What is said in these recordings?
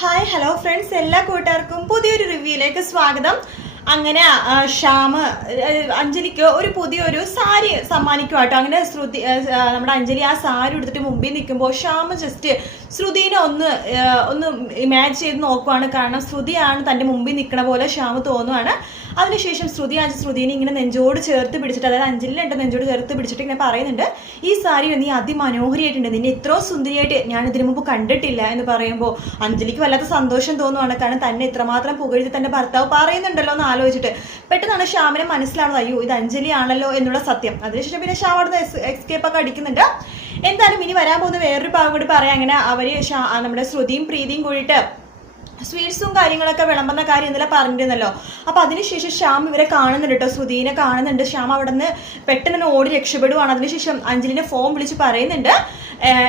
Hi hello friends, എല്ലാ കൂട്ടുകാർക്കും പുതിയൊരു റിവ്യൂയിലേക്ക് സ്വാഗതം. അങ്ങനെ ശ്യാം അഞ്ജലിക്ക് പുതിയൊരു സാരി സമ്മാനിക്കും കേട്ടോ. അങ്ങനെ നമ്മുടെ അഞ്ജലി ആ സാരി എടുത്തിട്ട് മുമ്പിൽ നിൽക്കുമ്പോൾ ശ്യാം ജസ്റ്റ് ശ്രുതിനെ ഒന്ന് ഇമാജിൻ ചെയ്ത് നോക്കുവാണ്. കാരണം ശ്രുതിയാണ് തൻ്റെ മുമ്പിൽ നിൽക്കണ പോലെ ശ്യാം തോന്നുവാണ്. അതിനുശേഷം ശ്രുതിനെ ഇങ്ങനെ നെഞ്ചോട് ചേർത്ത് പിടിച്ചിട്ട്, അതായത് അഞ്ജലിനെ എൻ്റെ നെഞ്ചോട് ചേർത്ത് പിടിച്ചിട്ട് ഇങ്ങനെ പറയുന്നുണ്ട്, ഈ സാരി നീ അതിമനോഹരിയായിട്ടുണ്ട്, നിന്നെ ഇത്രയും സുന്ദരിയായിട്ട് ഞാൻ ഇതിനു മുമ്പ് കണ്ടിട്ടില്ല എന്ന് പറയുമ്പോൾ അഞ്ജലിക്ക് വല്ലാത്ത സന്തോഷം തോന്നുവാണ്. കാരണം തന്നെ ഇത്രമാത്രം പുകഴ്ത്തി തൻ്റെ ഭർത്താവ് പറയുന്നുണ്ടല്ലോ എന്ന് ആലോചിച്ചിട്ട് പെട്ടെന്നാണ് ശ്യാമിനെ മനസ്സിലാവുന്നത്, അയ്യോ ഇത് അഞ്ജലി ആണല്ലോ എന്നുള്ള സത്യം. അതിനുശേഷം പിന്നെ ശ്യാം അവിടുന്ന് എസ്കേപ്പ് ഒക്കെ അടിക്കുന്നുണ്ട്. എന്തായാലും ഇനി വരാൻ പോകുന്ന വേറൊരു ഭാഗം കൂടി പറയാം. അങ്ങനെ അവര് നമ്മുടെ ശ്രുതിയും പ്രീതിയും കൂടിയിട്ട് സ്വീറ്റ്സും കാര്യങ്ങളൊക്കെ വിളമ്പുന്ന കാര്യം ഇന്നലെ പറഞ്ഞിരുന്നല്ലോ. അപ്പൊ അതിനുശേഷം ശ്യാം ഇവരെ കാണുന്നുണ്ട് കേട്ടോ, ശ്രുതിനെ കാണുന്നുണ്ട്. ശ്യാം അവിടെ നിന്ന് പെട്ടെന്ന് ഓടി രക്ഷപ്പെടുവാണ്. അതിനുശേഷം അഞ്ജലിനെ ഫോൺ വിളിച്ച് പറയുന്നുണ്ട്,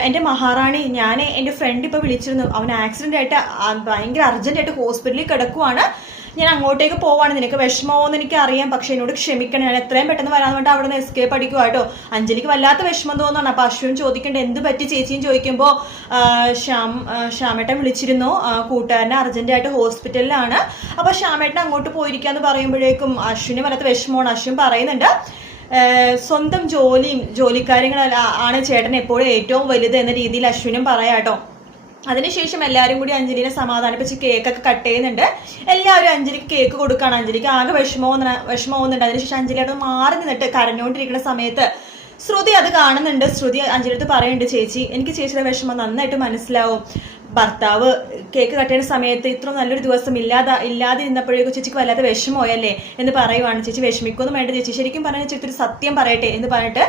എൻ്റെ മഹാറാണി, ഞാൻ എൻ്റെ ഫ്രണ്ട് ഇപ്പോൾ വിളിച്ചിരുന്നു, അവൻ ആക്സിഡന്റ് ആയിട്ട് ഭയങ്കര അർജന്റായിട്ട് ഹോസ്പിറ്റലിൽ കിടക്കുവാണ്, ഞാൻ അങ്ങോട്ടേക്ക് പോവാണ്, നിനക്ക് വിഷമമോന്ന് എനിക്ക് അറിയാം, പക്ഷെ എന്നോട് ക്ഷമിക്കണം, ഞാൻ എത്രയും പെട്ടെന്ന് വരാൻ വേണ്ടി അവിടെ നിന്ന് എസ്കേപ്പ് അടിക്കുക കേട്ടോ. അഞ്ജലിക്ക് വല്ലാത്ത വിഷമം തോന്നുന്നു. അപ്പൊ അശ്വിൻ ചോദിക്കേണ്ട എന്ത് പറ്റി ചേച്ചിയും ചോദിക്കുമ്പോൾ ശ്യാമേട്ടൻ വിളിച്ചിരുന്നു, കൂട്ടുകാരനെ അർജന്റായിട്ട് ഹോസ്പിറ്റലിലാണ്, അപ്പൊ ശ്യാമേട്ടൻ അങ്ങോട്ട് പോയിരിക്കാന്ന് പറയുമ്പോഴേക്കും അശ്വിന് വല്ലാത്ത വിഷമമാണ്. അശ്വിൻ പറയുന്നുണ്ട്, സ്വന്തം ജോലിക്കാര്യങ്ങളാണ് ചേട്ടൻ എപ്പോഴും ഏറ്റവും വലുത് എന്ന രീതിയിൽ അശ്വിനും പറയാട്ടോ. അതിനുശേഷം എല്ലാവരും കൂടി അഞ്ജലിനെ സമാധാനിപ്പിച്ച് കേക്കൊക്കെ കട്ട് ചെയ്യുന്നുണ്ട്. എല്ലാവരും അഞ്ജലിക്ക് കേക്ക് കൊടുക്കുകയാണ്. അഞ്ജലിക്ക് ആകെ വിഷമമാവുന്നുണ്ട്. അതിനുശേഷം അഞ്ജലി അവിടെ മാറി നിന്നിട്ട് കരഞ്ഞുകൊണ്ടിരിക്കുന്ന സമയത്ത് ശ്രുതി അത് കാണുന്നുണ്ട്. ശ്രുതി അഞ്ജലി അടുത്ത് പറയുന്നുണ്ട്, ചേച്ചി എനിക്ക് ചേച്ചിയുടെ വിഷമം നന്നായിട്ട് മനസ്സിലാവും, ഭർത്താവ് കേക്ക് കട്ട് ചെയ്യുന്ന സമയത്ത് ഇത്ര നല്ലൊരു ദിവസം ഇല്ലാതെ നിന്നപ്പോഴേക്കും ചേച്ചിക്ക് വല്ലാത്ത വിഷമോയല്ലേ എന്ന് പറയുവാണ്. ചേച്ചി വിഷമിക്കൊന്നും വേണ്ട ചേച്ചി, ശരിക്കും പറഞ്ഞാൽ ചേച്ചി ഒരു സത്യം പറയട്ടെ എന്ന് പറഞ്ഞിട്ട്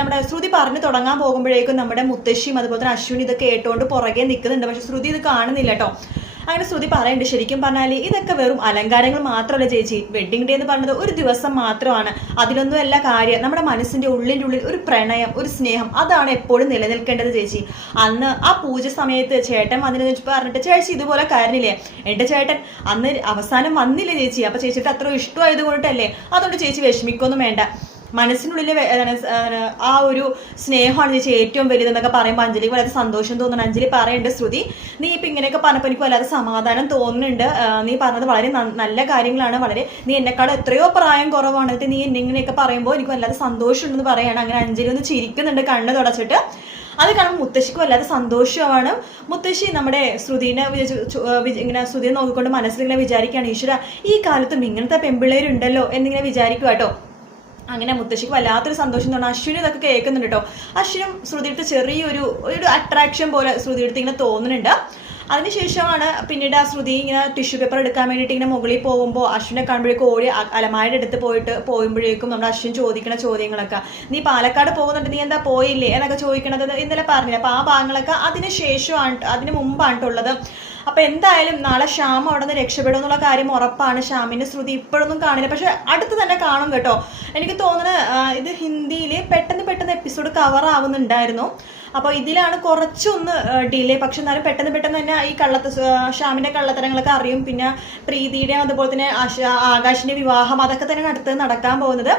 നമ്മുടെ ശ്രുതി പറഞ്ഞു തുടങ്ങാൻ പോകുമ്പോഴേക്കും നമ്മുടെ മുത്തശ്ശിയും അതുപോലെ തന്നെ അശ്വിനി ഇതൊക്കെ കേട്ടോണ്ട് പുറകെ നിൽക്കുന്നുണ്ട്. പക്ഷെ ശ്രുതി ഇത് കാണുന്നില്ല കേട്ടോ. അങ്ങനെ ശ്രുതി പറയുന്നുണ്ട്, ശരിക്കും പറഞ്ഞാൽ ഇതൊക്കെ വെറും അലങ്കാരങ്ങൾ മാത്രമല്ല ചേച്ചി, വെഡിങ് ഡേ എന്ന് പറഞ്ഞത് ഒരു ദിവസം മാത്രമാണ്, അതിലൊന്നും അല്ല കാര്യം, നമ്മുടെ മനസ്സിന്റെ ഉള്ളിൻ്റെ ഉള്ളിൽ ഒരു പ്രണയം, ഒരു സ്നേഹം, അതാണ് എപ്പോഴും നിലനിൽക്കേണ്ടത് ചേച്ചി. അന്ന് ആ പൂജ സമയത്ത് ചേട്ടൻ വന്നില്ലെന്ന് പറഞ്ഞിട്ട് ചേച്ചി ഇതുപോലെ കരഞ്ഞില്ലേ, എൻ്റെ ചേട്ടൻ അന്ന് അവസാനം വന്നില്ലേ ചേച്ചി, അപ്പൊ ചേച്ചിക്ക് അത്ര ഇഷ്ടമായത് കൊണ്ടിട്ടല്ലേ, അതുകൊണ്ട് ചേച്ചി വിഷമിക്കൊന്നും വേണ്ട, മനസ്സിനുള്ളിൽ ആ ഒരു സ്നേഹമാണ് ചേച്ചി ഏറ്റവും വലുതെന്നൊക്കെ പറയുമ്പോൾ അഞ്ജലിക്ക് വളരെ സന്തോഷം തോന്നുന്നു. അഞ്ജലി പറയുന്നുണ്ട്, ശ്രുതി നീ ഇപ്പം ഇങ്ങനെയൊക്കെ പറഞ്ഞപ്പോൾ എനിക്ക് വല്ലാതെ സമാധാനം തോന്നുന്നുണ്ട്, നീ പറഞ്ഞത് വളരെ നല്ല കാര്യങ്ങളാണ്, നീ എന്നെക്കാളും എത്രയോ പ്രായം കുറവാണ്, എന്നിട്ട് നീ ഇങ്ങനെയൊക്കെ പറയുമ്പോൾ എനിക്ക് വല്ലാതെ സന്തോഷമുണ്ടെന്ന് പറയാണ്. അങ്ങനെ അഞ്ജലി ഒന്ന് ചിരിക്കുന്നുണ്ട് കണ്ണ് തുടച്ചിട്ട്. അത് കാണുമ്പോൾ മുത്തശ്ശിക്ക് വല്ലാതെ സന്തോഷമാണ്. മുത്തശ്ശി നമ്മുടെ ഇങ്ങനെ ശ്രുതിയെ നോക്കിക്കൊണ്ട് മനസ്സിലിങ്ങനെ വിചാരിക്കുകയാണ്, ഈശ്വര ഈ കാലത്തും ഇങ്ങനത്തെ പെൺപിള്ളേരുണ്ടല്ലോ എന്നിങ്ങനെ വിചാരിക്കുക കേട്ടോ. അങ്ങനെ മുത്തശ്ശിക്ക് വല്ലാത്തൊരു സന്തോഷം തോന്നുന്നു. അശ്വിനും ഇതൊക്കെ കേൾക്കുന്നുണ്ട് കേട്ടോ. അശ്വിനും ശ്രുതിയെടുത്ത് ചെറിയൊരു അട്രാക്ഷൻ പോലെ ശ്രുതിയെടുത്ത് ഇങ്ങനെ തോന്നുന്നുണ്ട്. അതിനുശേഷമാണ് പിന്നീട് ആ ശ്രുതി ഇങ്ങനെ ടിഷ്യൂ പേപ്പർ എടുക്കാൻ വേണ്ടിയിട്ട് ഇങ്ങനെ മുകളിൽ പോകുമ്പോൾ അശ്വിനെ കാണുമ്പോഴേക്കും ഓടി അലമാരയുടെ അടുത്ത് പോകുമ്പോഴേക്കും നമ്മുടെ അശ്വിൻ ചോദിക്കുന്ന ചോദ്യങ്ങളൊക്കെ, നീ പാലക്കാട് പോകുന്നുണ്ട്, നീ എന്താ പോയില്ലേ എന്നൊക്കെ ചോദിക്കണത് ഇന്നലെ പറഞ്ഞില്ല. അപ്പൊ ആ ഭാഗങ്ങളൊക്കെ അതിന് മുമ്പാണിട്ടുള്ളത്. അപ്പൊ എന്തായാലും നാളെ ശ്യാം അവിടെ നിന്ന് രക്ഷപ്പെടും എന്നുള്ള കാര്യം ഉറപ്പാണ്. ശ്യാമിന്റെ ശ്രുതി ഇപ്പോഴൊന്നും കാണില്ല, പക്ഷെ അടുത്ത് തന്നെ കാണും കേട്ടോ. എനിക്ക് തോന്നുന്നത് ഇത് ഹിന്ദിയിൽ പെട്ടെന്ന് എപ്പിസോഡ് കവർ ആവുന്നുണ്ടായിരുന്നു. അപ്പൊ ഇതിലാണ് കുറച്ചൊന്ന് ഡിലേ, പക്ഷെ എന്നാലും പെട്ടെന്ന് തന്നെ ഈ ശ്യാമിന്റെ കള്ളത്തരങ്ങളൊക്കെ അറിയും. പിന്നെ പ്രീതിയുടെ അതുപോലെ തന്നെ ആകാശിന്റെ വിവാഹം അതൊക്കെ തന്നെ അടുത്ത് നടക്കാൻ പോകുന്നത്.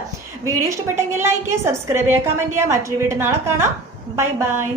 വീഡിയോ ഇഷ്ടപ്പെട്ടെങ്കിൽ ലൈക്ക് ചെയ്യുക, സബ്സ്ക്രൈബ് ചെയ്യുക, കമന്റ് ചെയ്യുക. മറ്റൊരു വീഡിയോ നാളെ കാണാം. Bye bye.